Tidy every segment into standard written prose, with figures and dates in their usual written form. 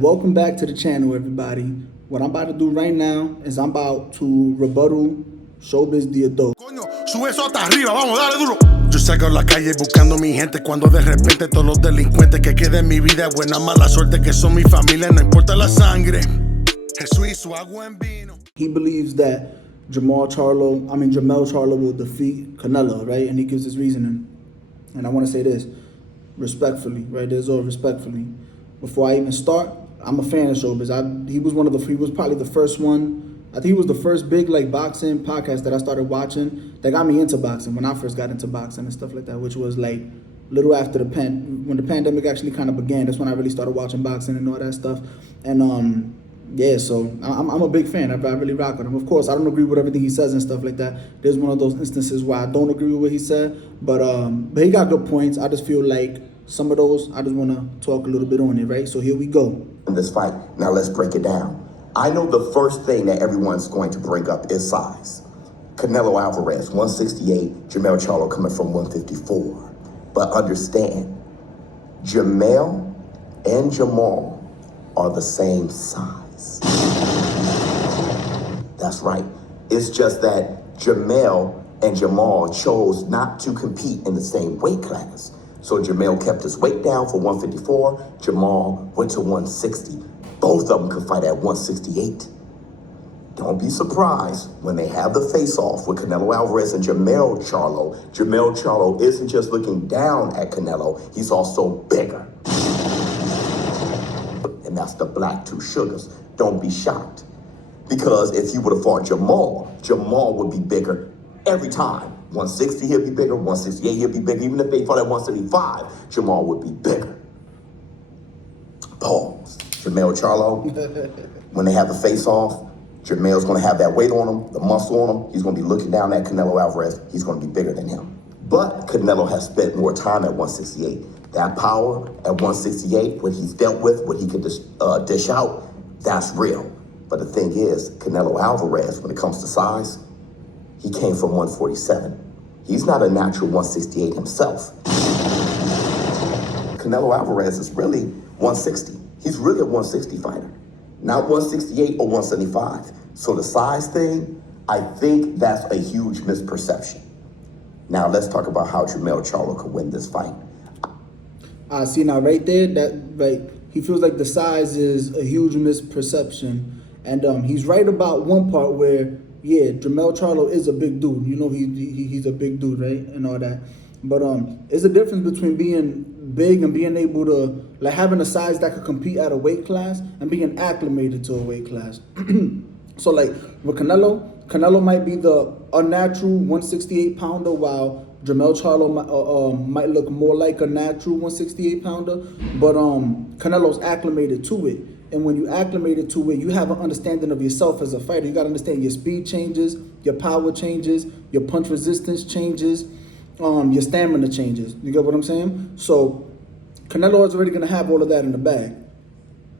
Welcome back to the channel, everybody. What I'm about to do right now is I'm about to rebuttal Showbizz the adult. Coño, sube eso hasta arriba, vamos, dale duro. Yo salgo a la calle buscando mi gente cuando de repente todos los delincuentes que queden en mi vida, buena mala suerte que son mi familia, no importa la sangre. Jesús y su agua en vino. He believes that Jamel Charlo will defeat Canelo, right? And he gives his reasoning. And I want to say this respectfully, right? There's all respectfully. Before I even start, I'm a fan of Showbizz. He was probably the first one. I think he was the first big boxing podcast that I started watching that got me into boxing when I first got into boxing and stuff like that, which was a little after when the pandemic actually kind of began. That's when I really started watching boxing and all that stuff. And yeah, so I'm a big fan. I really rock with him. Of course, I don't agree with everything he says and stuff like that. There's one of those instances where I don't agree with what he said, but he got good points. I just feel like some of those, I just want to talk a little bit on it, right? So here we go. In this fight, now let's break it down. I know the first thing that everyone's going to bring up is size. Canelo Alvarez, 168, Jamel Charlo coming from 154. But understand, Jamel and Jamal are the same size. That's right. It's just that Jamel and Jamal chose not to compete in the same weight class. So Jamel kept his weight down for 154, Jamal went to 160. Both of them could fight at 168. Don't be surprised when they have the face-off with Canelo Alvarez and Jamel Charlo. Jamel Charlo isn't just looking down at Canelo, he's also bigger. And that's the black two sugars. Don't be shocked. Because if he would have fought Jamal, Jamal would be bigger every time. 160, he'll be bigger. 168, he'll be bigger. Even if they fought at 175, Jamal would be bigger. Pause. Jamel Charlo, when they have the face-off, Jamel's going to have that weight on him, the muscle on him. He's going to be looking down at Canelo Alvarez. He's going to be bigger than him. But Canelo has spent more time at 168. That power at 168, what he's dealt with, what he could dish out, that's real. But the thing is, Canelo Alvarez, when it comes to size, he came from 147. He's not a natural 168 himself. Canelo Alvarez is really 160. He's really a 160 fighter, not 168 or 175. So the size thing, I think that's a huge misperception. Now let's talk about how Jamel Charlo could win this fight. See now right there, he feels like the size is a huge misperception. And he's right about one part where, yeah, Jamel Charlo is a big dude. You know, he's a big dude, right? And all that. But there's a difference between being big and being able to, having a size that could compete at a weight class and being acclimated to a weight class. So with Canelo might be the unnatural 168 pounder, while Jamel Charlo might look more like a natural 168 pounder. But Canelo's acclimated to it. And when you acclimated to it, you have an understanding of yourself as a fighter. You got to understand your speed changes, your power changes, your punch resistance changes, your stamina changes. You get what I'm saying? So Canelo is already going to have all of that in the bag.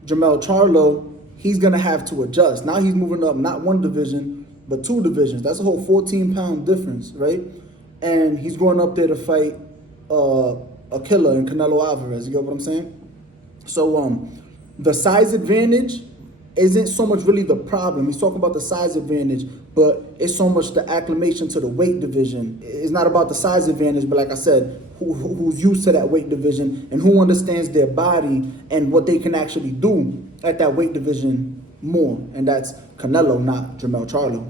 Jamel Charlo, he's going to have to adjust. Now he's moving up not one division, but two divisions. That's a whole 14-pound difference, right? And he's going up there to fight a killer in Canelo Alvarez. You get what I'm saying? So the size advantage isn't so much really the problem. He's talking about the size advantage, but it's so much the acclimation to the weight division. It's not about the size advantage, but like I said, who's used to that weight division and who understands their body and what they can actually do at that weight division more. And that's Canelo, not Jamel Charlo.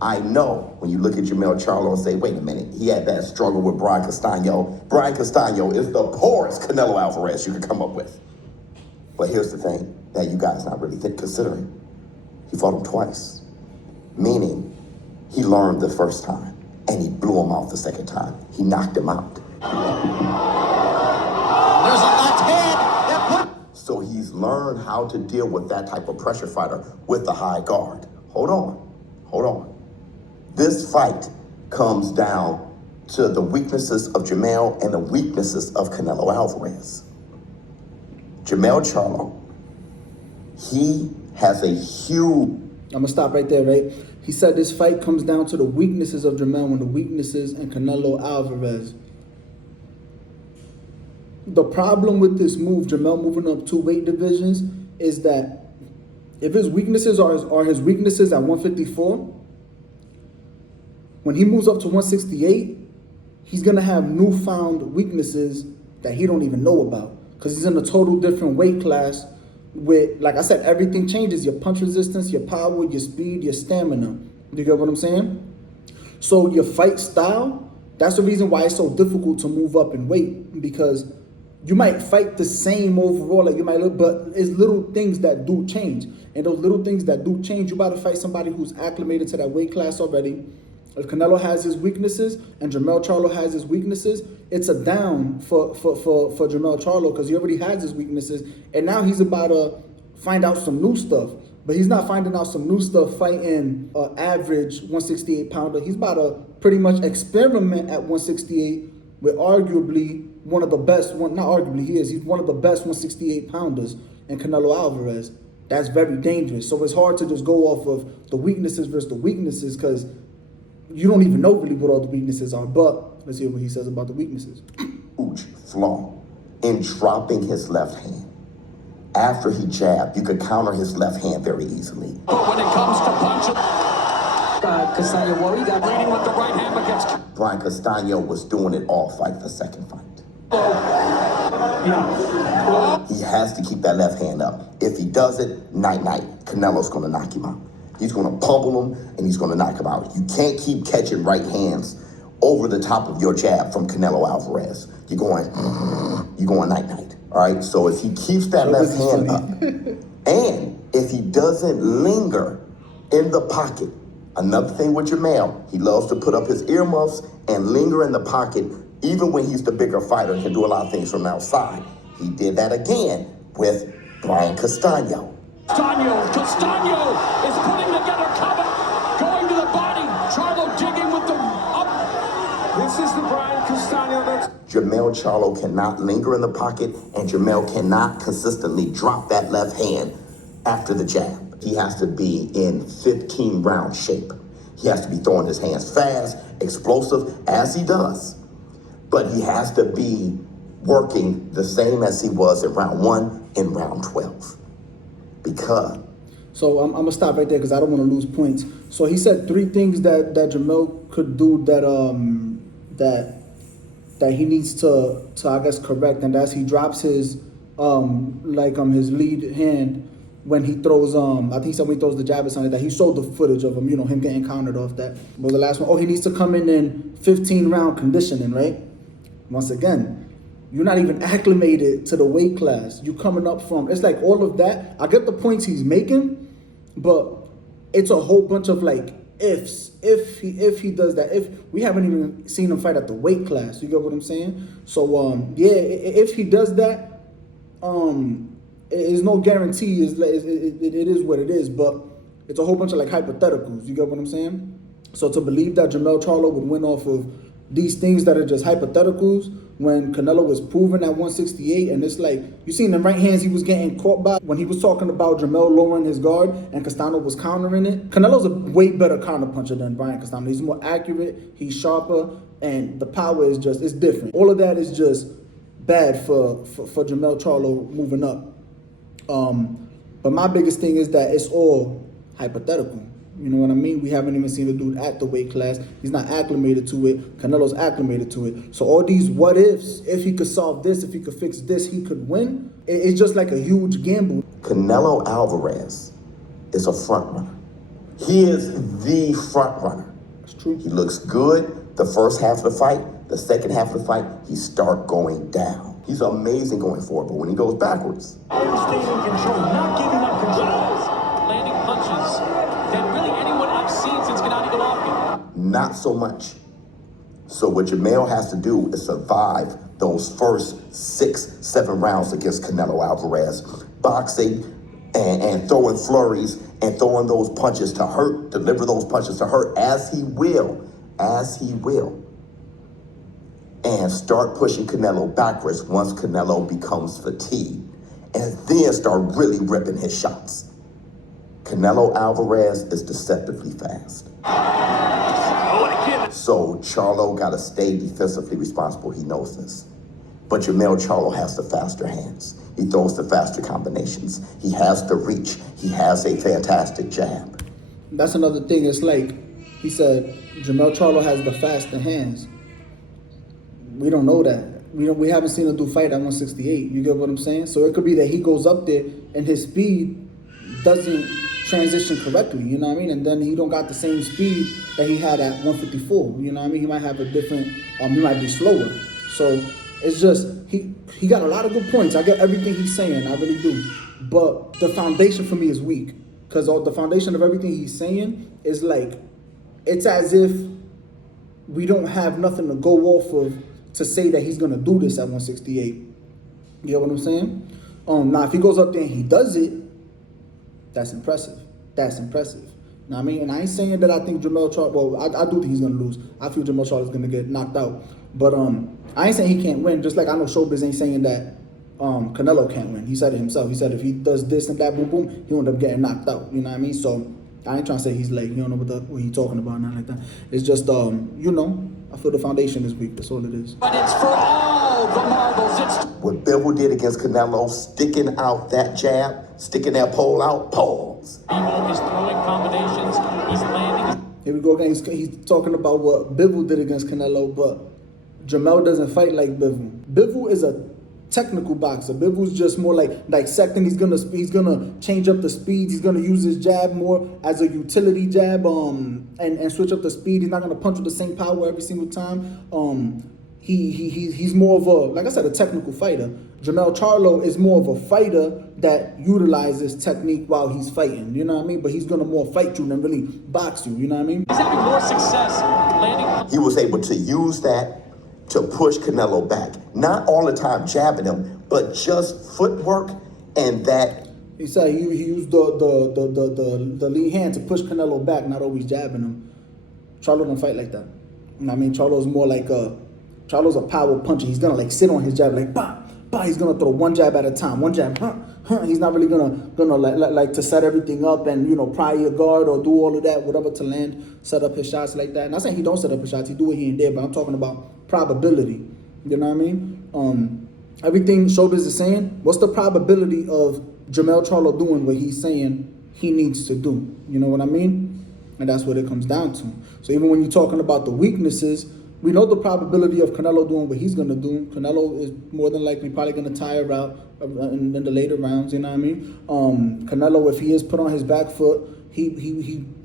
I know when you look at Jamel Charlo and say, wait a minute, he had that struggle with Brian Castano. Brian Castano is the poorest Canelo Alvarez you could come up with. But here's the thing that you guys not really considering. He fought him twice, meaning he learned the first time and he blew him out the second time. He knocked him out. There's a left hand. So he's learned how to deal with that type of pressure fighter with the high guard. Hold on. This fight comes down to the weaknesses of Jamel and the weaknesses of Canelo Alvarez. Jamel Charlo, he has a huge... I'm going to stop right there, right? He said this fight comes down to the weaknesses of Jamel and the weaknesses in Canelo Alvarez. The problem with this move, Jamel moving up 2 weight divisions, is that if his weaknesses are his weaknesses at 154, when he moves up to 168, he's gonna have newfound weaknesses that he don't even know about, because he's in a total different weight class with, like I said, everything changes: your punch resistance, your power, your speed, your stamina. You get what I'm saying? So your fight style, that's the reason why it's so difficult to move up in weight, because you might fight the same overall, like you might look, but it's little things that do change. And those little things that do change, you gotta fight somebody who's acclimated to that weight class already. If Canelo has his weaknesses and Jermell Charlo has his weaknesses, it's a down for Jermell Charlo, because he already has his weaknesses, and now he's about to find out some new stuff. But he's not finding out some new stuff fighting an average 168 pounder. He's about to pretty much experiment at 168 with arguably one of the best, not arguably, he's one of the best 168 pounders in Canelo Alvarez. That's very dangerous. So it's hard to just go off of the weaknesses versus the weaknesses, because you don't even know really what all the weaknesses are. But let's hear what he says about the weaknesses. Huge flaw in dropping his left hand. After he jabbed, you could counter his left hand very easily. But when it comes to punching, Castano, what he got leading with the right hand against Brian Castano was doing it all fight the second fight. He has to keep that left hand up. If he does it, night-night, Canelo's gonna knock him out. He's gonna pummel him and he's gonna knock him out. You can't keep catching right hands over the top of your jab from Canelo Alvarez. You're going night-night. All right, so if he keeps that left hand up, and if he doesn't linger in the pocket, another thing with Jermell, he loves to put up his earmuffs and linger in the pocket, even when he's the bigger fighter and can do a lot of things from outside. He did that again with Brian Castano. Castano is putting together cover, going to the body, Charlo digging with the up. This is the Brian Castano that's... Jermell Charlo cannot linger in the pocket, and Jermell cannot consistently drop that left hand after the jab. He has to be in 15-round shape. He has to be throwing his hands fast, explosive, as he does. But he has to be working the same as he was in round 1 in round 12. Because... So I'm gonna stop right there because I don't want to lose points. So he said 3 things that Jermell could do that he needs to I guess correct, and that's he drops his his lead hand when he throws I think he said when he throws the jab or something like that. He showed the footage of him, him getting countered off that. What was the last one? Oh, he needs to come in 15-round conditioning, right? Once again, you're not even acclimated to the weight class. You coming up from, it's like all of that. I get the points he's making, but it's a whole bunch of like ifs. If he does that, if we haven't even seen him fight at the weight class, you get what I'm saying? So yeah, if he does that, there's no guarantee. It is what it is, but it's a whole bunch of like hypotheticals. You get what I'm saying? So to believe that Jermell Charlo would win off of these things that are just hypotheticals when Canelo was proven at 168, and it's like, you seen the right hands he was getting caught by when he was talking about Jermell lowering his guard and Castano was countering it. Canelo's a way better counter puncher than Brian Castano. He's more accurate, he's sharper, and the power is just, it's different. All of that is just bad for Jermell Charlo moving up. But my biggest thing is that it's all hypothetical. You know what I mean? We haven't even seen the dude at the weight class. He's not acclimated to it. Canelo's acclimated to it. So all these what ifs, if he could solve this, if he could fix this, he could win. It's just like a huge gamble. Canelo Alvarez is a front runner. He is the front runner. That's true. He looks good the first half of the fight. The second half of the fight, he start going down. He's amazing going forward, but when he goes backwards. Always stays in control, not giving up control. Landing punches that really anyone I've seen since Gennady Golovkin. Not so much. So what Jermell has to do is survive those first 6-7 rounds against Canelo Alvarez, boxing and throwing flurries and throwing those punches to hurt, deliver those punches to hurt as he will, and start pushing Canelo backwards once Canelo becomes fatigued, and then start really ripping his shots. Canelo Alvarez is deceptively fast. So Charlo got to stay defensively responsible. He knows this. But Jermell Charlo has the faster hands. He throws the faster combinations. He has the reach. He has a fantastic jab. That's another thing. It's like he said, Jermell Charlo has the faster hands. We don't know that. We haven't seen him do fight at 168. You get what I'm saying? So it could be that he goes up there and his speed doesn't transition correctly. You know what I mean? And then he don't got the same speed that he had at 154. You know what I mean? He might have a different. He might be slower. So it's just he got a lot of good points. I get everything he's saying. I really do. But the foundation for me is weak, because the foundation of everything he's saying is like, it's as if we don't have nothing to go off of to say that he's gonna do this at 168. You know what I'm saying? Now if he goes up there and he does it, that's impressive. That's impressive. You know what I mean? And I ain't saying that I think Jermell Charlo, well, I do think he's gonna lose. I feel Jermell Charlo is gonna get knocked out. But I ain't saying he can't win, just like I know Showbizz ain't saying that Canelo can't win. He said it himself. He said if he does this and that, boom, boom, he'll end up getting knocked out. You know what I mean? So I ain't trying to say he's late. You don't know what he's talking about, nothing like that. It's just, you know, I feel the foundation is weak. That's all it is. But it's for all the marbles. What Bivol did against Canelo, sticking out that jab, sticking that pole out, pause. Bivol is throwing combinations. He's landing. Here we go again. He's talking about what Bivol did against Canelo, but Jermell doesn't fight like Bivol. Bivol is a technical boxer. Bivol's just more like dissecting. He's gonna change up the speeds. He's gonna use his jab more as a utility jab, and switch up the speed. He's not gonna punch with the same power every single time. He's more of a, like I said, a technical fighter. Jermell Charlo is more of a fighter that utilizes technique while he's fighting. You know what I mean? But he's gonna more fight you than really box you. You know what I mean? He's having more success landing. He was able to use that to push Canelo back. Not all the time jabbing him, but just footwork and that. He said he used the lead hand to push Canelo back, not always jabbing him. Charlo don't fight like that. You know what I mean? Charlo's more like Charlo's a power puncher. He's gonna like sit on his jab like bah, bah. He's gonna throw one jab at a time, one jab, He's not really gonna like to set everything up and, you know, pry your guard or do all of that, whatever to land, set up his shots like that. Not saying he don't set up his shots, he do it here and there, but I'm talking about probability. You know what I mean? Everything Showbizz is saying, what's the probability of Jermell Charlo doing what he's saying he needs to do? You know what I mean? And that's what it comes down to. So even when you're talking about the weaknesses, we know the probability of Canelo doing what he's going to do. Canelo is more than likely probably going to tire out in the later rounds, you know what I mean? Canelo, if he is put on his back foot, he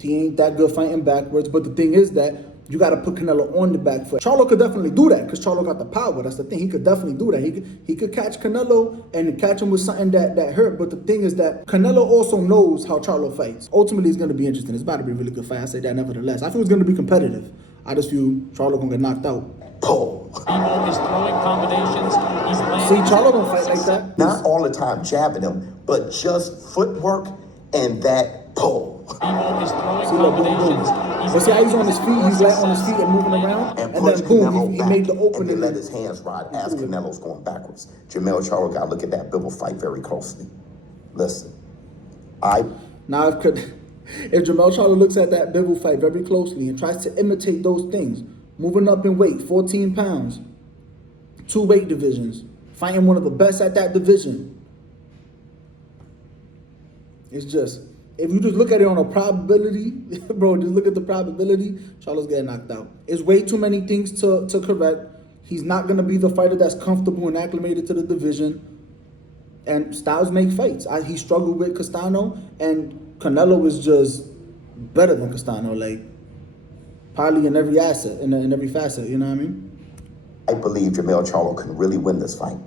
ain't that good fighting backwards. But the thing is that you got to put Canelo on the back foot. Charlo could definitely do that because Charlo got the power. That's the thing. He could definitely do that. He could catch Canelo and catch him with something that hurt. But the thing is that Canelo also knows how Charlo fights. Ultimately, it's going to be interesting. It's about to be a really good fight. I say that nevertheless. I feel it's going to be competitive. I just feel Charlo going to get knocked out. Pull. Bivol is throwing combinations. He's landing. See, Charlo don't fight like that. Not all the time jabbing him, but just footwork and that pull. Bivol is throwing See, look, boom, boom. combinations. But see how he's on his feet? He's like on his feet and moving around. And And push then boom, Canelo he back, made the and opening. then let his hands ride as Canelo's going backwards. Jermell Charlo got to look at that Bivol fight very closely. Listen, Now, if Jermell Charlo looks at that Bivol fight very closely and tries to imitate those things, moving up in weight, 14 pounds, 2 weight divisions, fighting one of the best at that division, it's just, if you just look at it on a probability, bro, just look at the probability, Charlo's getting knocked out. It's way too many things to correct. He's not going to be the fighter that's comfortable and acclimated to the division. And styles make fights. He struggled with Castano, and Canelo was just better than Castano, like probably in every asset, in every facet. You know what I mean? I believe Jermell Charlo can really win this fight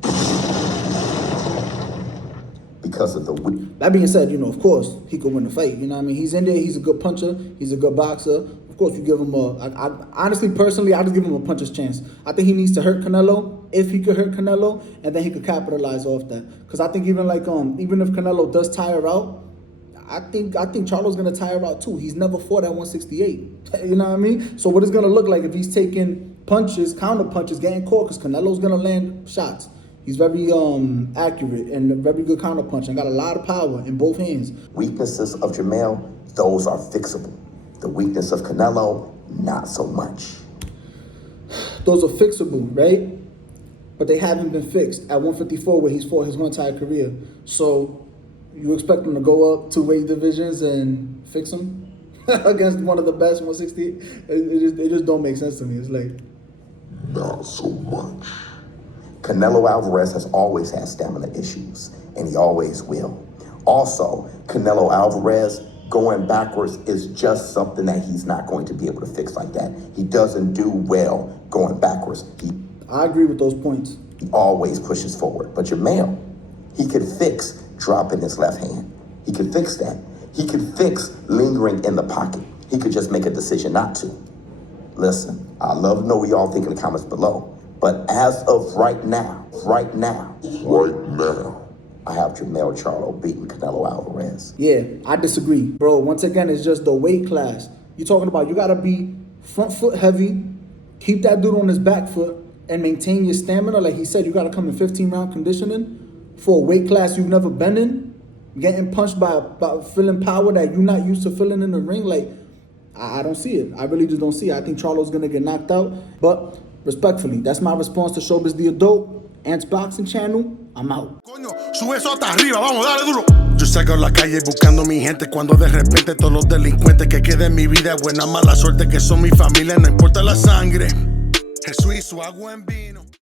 because of the. That being said, you know, of course he could win the fight. You know what I mean? He's in there. He's a good puncher. He's a good boxer. Of course, you give him honestly, personally, I just give him a puncher's chance. I think he needs to hurt Canelo. If he could hurt Canelo, and then he could capitalize off that. Because I think even if Canelo does tire out, I think Charlo's gonna tire out too. He's never fought at 168. You know what I mean? So what it's gonna look like if he's taking punches, counter punches, getting caught, because Canelo's gonna land shots. He's very accurate and a very good counter puncher and got a lot of power in both hands. Weaknesses of Jermell, those are fixable. The weakness of Canelo, not so much. Those are fixable, right? but they haven't been fixed at 154 where he's fought his whole entire career. So you expect him to go up 2 weight divisions and fix him against one of the best 160? It just don't make sense to me. It's like, not so much. Canelo Alvarez has always had stamina issues, and he always will. Also, Canelo Alvarez going backwards is just something that he's not going to be able to fix like that. He doesn't do well going backwards. I agree with those points. He always pushes forward. But Jamel, he could fix dropping his left hand. He could fix that. He could fix lingering in the pocket. He could just make a decision not to. Listen, I love to know what y'all think in the comments below. But as of right now, I have Canelo Charlo beating Canelo Alvarez. Yeah, I disagree. Bro, once again, it's just the weight class. You're talking about you got to be front foot heavy, keep that dude on his back foot, and maintain your stamina. Like he said, you got to come in 15-round conditioning for a weight class you've never been in, getting punched by feeling power that you're not used to feeling in the ring. Like, I don't see it. I really just don't see it. I think Charlo's going to get knocked out. But respectfully, that's my response to Showbizz the Adult. Ants Boxing Channel, I'm out. Coño, sube eso hasta arriba, vamos, dale duro. Yo salgo a la calle buscando mi gente cuando de repente todos los delincuentes que queden en mi vida, buena mala suerte que son mi familia, no importa la sangre. Jesús hizo agua en vino.